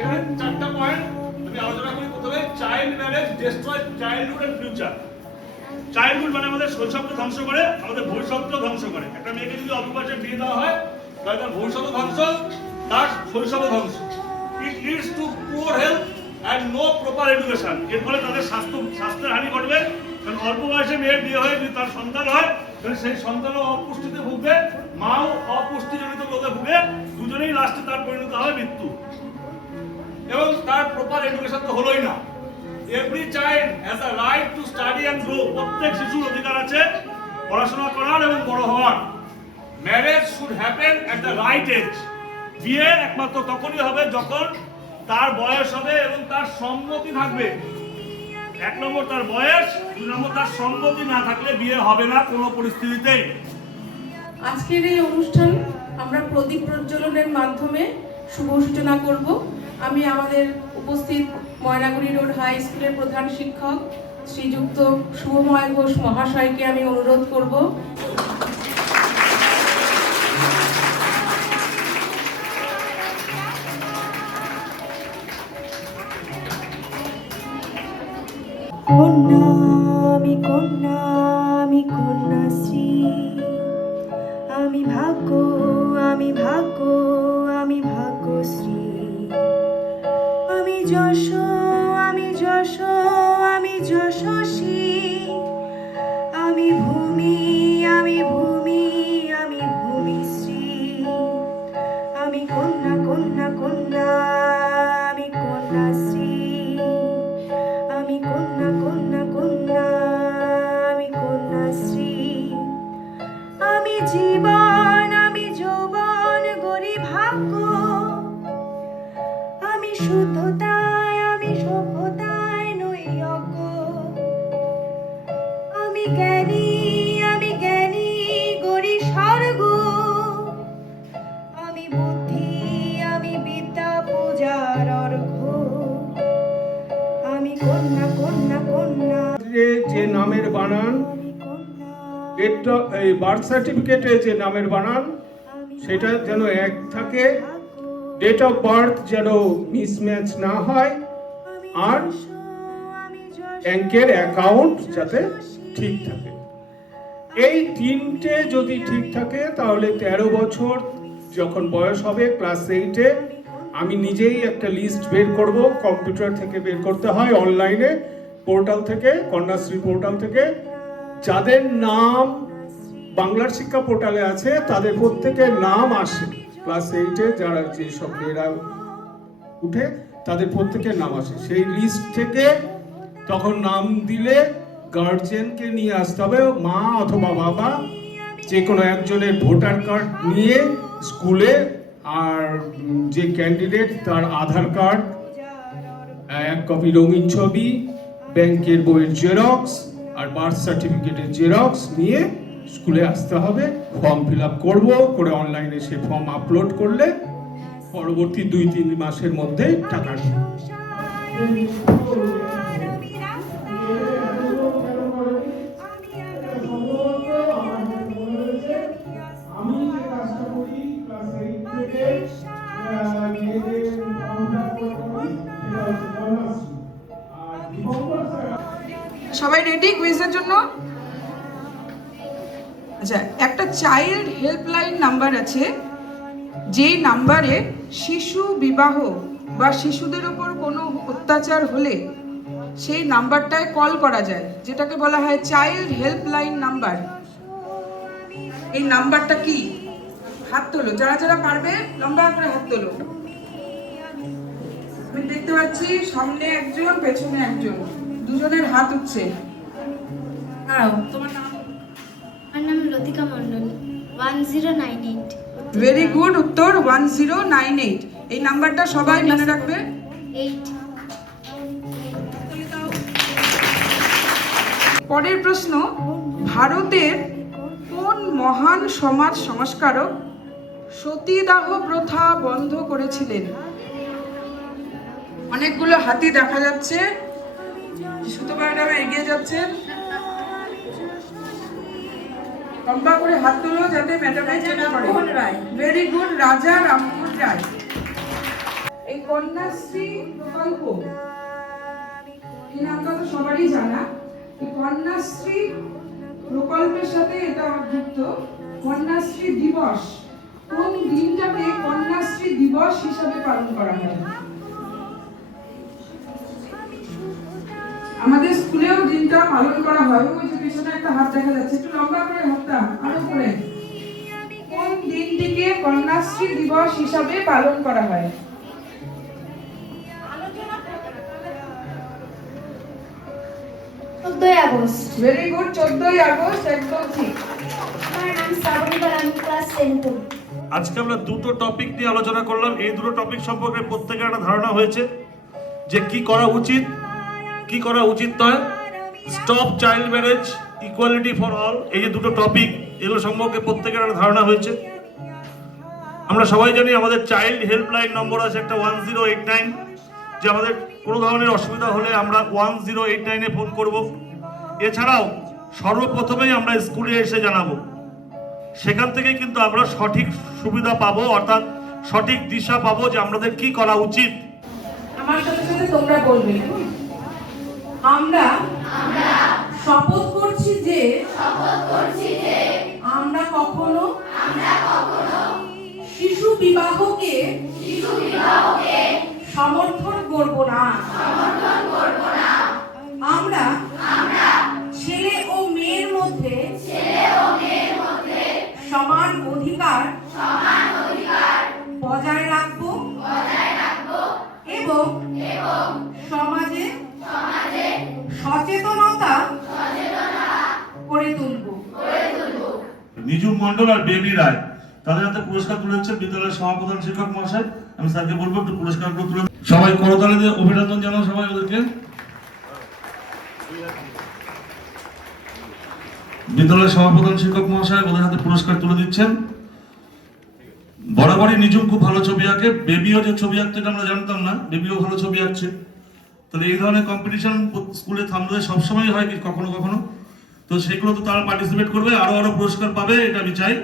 সেখানে চারটা পয়েন্ট আমি আলোচনা করি। প্রথমে child marriage destroy childhood and future. Childhood মানে আমাদের শৈশবকে ধ্বংস করে, আমাদের ভবিষ্যৎকে ধ্বংস করে। একটা মেয়েকে যদি অল্প বয়সে বিয়ে দেওয়া হয় তাহলে তার ভবিষ্যৎ ধ্বংস, তার শৈশব ধ্বংস। It leads to poor health and no proper education. এর ফলে তাদের স্বাস্থ্যের হানি ঘটবে। কারণ অল্প বয়সে মেয়ের বিয়ে হয়ে যদি তার সন্তান হয় তাহলে সেই সন্তানও অপুষ্টিতে ভুগবে, মাও অপুষ্টিজনিত রোগে ভুগে, দুজনেই লাস্টে তার পরিণত হবে মৃত্যু। এবং তার প্রপার এডুকেশন তো হলোই না। Every child has a right to study and grow. প্রত্যেক শিশুর অধিকার আছে পড়াশোনা করার এবং বড় হওয়ার। Marriage should happen at the right age. বিয়ে একমাত্র তখনই হবে যখন তার বয়স হবে এবং তার সম্মতি থাকবে। এক নম্বর তার বয়স, দুই নম্বর তার সম্মতি না থাকলে বিয়ে হবে না কোনো পরিস্থিতিতেই। আজকের এই অনুষ্ঠান আমরা প্রদীপ প্রজ্বলনের মাধ্যমে শুভ সূচনা করব। আমি আমাদের উপস্থিত ময়নাগুড়ি রোড হাই স্কুলের প্রধান শিক্ষক শ্রীযুক্ত শুভময় ঘোষ মহাশয়কে আমি অনুরোধ করব। কন্যা আমি কন্যা, আমি কন্যাশ্রী, আমি ভাগ্য, আমি ভাগ্য, আমি ভাগ্যশ্রী, আমি যশ, আমি যশ, আমি যশস্বী, আমি ভূমি, আমি ভূমি, আমি ভূমিশ্রী, আমি কন্যা কন্যা কন্যা, আমি কন্যাশ্রী, আমি কন্যা কন্যা কন্যা, আমি কন্যাশ্রী, আমি জীবন, আমি যৌবন, গরিব ভাগ্য, আমি শুদ্ধতায়, আমি সভ্যতায় নই অজ্ঞ, আমি জ্ঞানী, আমি জ্ঞানী, গরি স্বর্গ, আমি বুদ্ধি, আমি বিদ্যা পূজার অর্ঘ্য, আমি কন্যা কন্যা কন্যা। যে নামের বানান, এই বার্থ সার্টিফিকেটে যে নামের বানান সেটা যেন এক থাকে, ডেট অফ বার্থ যেন মিসম্যাচ না হয়, আর ব্যাংকের অ্যাকাউন্ট যাতে ঠিক থাকে। এই তিনটে যদি ঠিক থাকে তাহলে 13 বছর যখন বয়স হবে ক্লাস 8-এ, আমি নিজেই একটা লিস্ট বের করব, কম্পিউটার থেকে বের করতে হয়, অনলাইনে পোর্টাল থেকে, কন্যাশ্রী পোর্টাল থেকে, যাদের নাম বাংলার শিক্ষা পোর্টালে আছে তাদের প্রত্যেকের নাম আসে। ক্লাস 8-এ যারা যেসব মেয়েরা উঠে তাদের প্রত্যেকের নাম আসে। সেই লিস্ট থেকে তখন নাম দিলে গার্জিয়ানকে নিয়ে আসতে হবে, মা অথবা বাবা যে কোনো একজনের ভোটার কার্ড নিয়ে স্কুলে, আর যে ক্যান্ডিডেট তার আধার কার্ড, এক কপি রঙিন ছবি, ব্যাংকের বইয়ের জেরক্স আর বার্থ সার্টিফিকেটের জেরক্স নিয়ে স্কুলে আসতে হবে। ফর্ম ফিল আপ করবো, করে অনলাইনে সে ফর্ম আপলোড করলে পরবর্তী 2-3 মাসের মধ্যে টাকা সবাই রেডি কুইজের জন্য? আচ্ছা, একটা চাইল্ড হেল্পলাইন নাম্বার আছে, যেই নাম্বারে শিশু বিবাহ বা শিশুদের ওপর কোনো অত্যাচার হলে সেই নাম্বারটায় কল করা যায়, যেটাকে বলা হয় চাইল্ড হেল্পলাইন নাম্বার। এই নাম্বারটা কি? হাত তোলো, যারা যারা পারবে লম্বা করে হাত তোলো। আমি দেখতে পাচ্ছি সামনে একজন, পেছনে একজন, দুজনের হাত উঠছে। তোমার নাম? আমার নাম লতিকা মণ্ডল। 1098। ভেরি গুড উত্তর, 1098। এই নাম্বারটা সবাই মনে রাখবে। 8। পরের প্রশ্ন, ভারতের কোন মহান সমাজ সংস্কারক সতীদাহ প্রথা বন্ধ করেছিলেন? অনেকগুলো হাতি দেখা যাচ্ছে, সুতপা ম্যাডাম এগিয়ে যাচ্ছেন। লম্বা করে হাত তুলো যাতে ম্যাডামের চেনা পড়ে। ভেরি গুড, রাজা রামমোহন রায়। এই কন্যাশ্রী প্রকল্প, এই নামটা তো সবারই জানা। এই কন্যাশ্রী প্রকল্পের সাথে এটা যুক্ত কন্যাশ্রী দিবস। কোন দিনটাকে কন্যাশ্রী দিবস হিসাবে পালন করা হয়? আমাদের স্কুলেও দিনটা পালন করা হয়। ওই যে পিছনে একটা হাত দেখা যাচ্ছে, একটু লম্বা করে হাতটা আরো করে। কোন দিনটিকে কন্যাশ্রী দিবস হিসাবে পালন করা হয়? 14ই আগস্ট। ভেরি গুড, 14ই আগস্ট, একদম ঠিক। আমার নাম শ্রাবণী পাল, আমি ক্লাস 10 পড়ি। আজকে আমরা দুটো টপিক নিয়ে আলোচনা করলাম। এই দুটো টপিক সম্পর্কে প্রত্যেকের একটা ধারণা হয়েছে যে কি করা উচিত, কি করা উচিত নয়। Stop child marriage, equality for all, এই যে দুটো টপিক, এগুলো সম্পর্কে প্রত্যেকের একটা ধারণা হয়েছে। আমরা সবাই জানি আমাদের চাইল্ড হেল্পলাইন নম্বর আছে একটা 1089, যে আমাদের কোনো ধরনের অসুবিধা হলে আমরা 1089-এ ফোন করব। এছাড়াও সর্বপ্রথমেই আমরা স্কুলে এসে জানাবো, সেখান থেকে কিন্তু আমরা সঠিক সুবিধা পাবো, অর্থাৎ সঠিক দিশা পাবো যে আমাদের কি করা উচিত। আমার সাথে সাথে তোমরা বলবে, আমরা শপথ করছি যে আমরা কখনো শিশু বিবাহকে সমর্থন করব না। আমরা ছেলে ও মেয়ের মধ্যে সমান অধিকার বজায় রাখব এবং সমাজে সচেতনতা করে তুলব। নিজু মন্ডল আর বেবি রায় তাদের হাতে পুরস্কার তুলে দিচ্ছেন বিদ্যালয়ের সমাপ্রধান শিক্ষক মহাশয়। আমি স্যারকে বলবো একটু পুরস্কারগুলো তুলে সবাই করতালি দিয়ে অভিনন্দন জানান সবাই ওদেরকে। বিদ্যালয়ের সমাপ্রধান শিক্ষক মহাশয় ওদের হাতে পুরস্কার তুলে দিচ্ছেন। বরাবরই নিজুম খুব ভালো ছবি আঁকে, বেবিও যে ছবি আঁকতে এটা আমরা জানতাম না, বেবিও ভালো ছবি আঁকছে। তাহলে এই ধরনের কম্পিটিশন স্কুলে থামলে সবসময় হয় কি কখনো কখনো, তো সেগুলো তো তারা পার্টিসিপেট করবে, আরো পুরস্কার পাবে, এটা আমি চাই।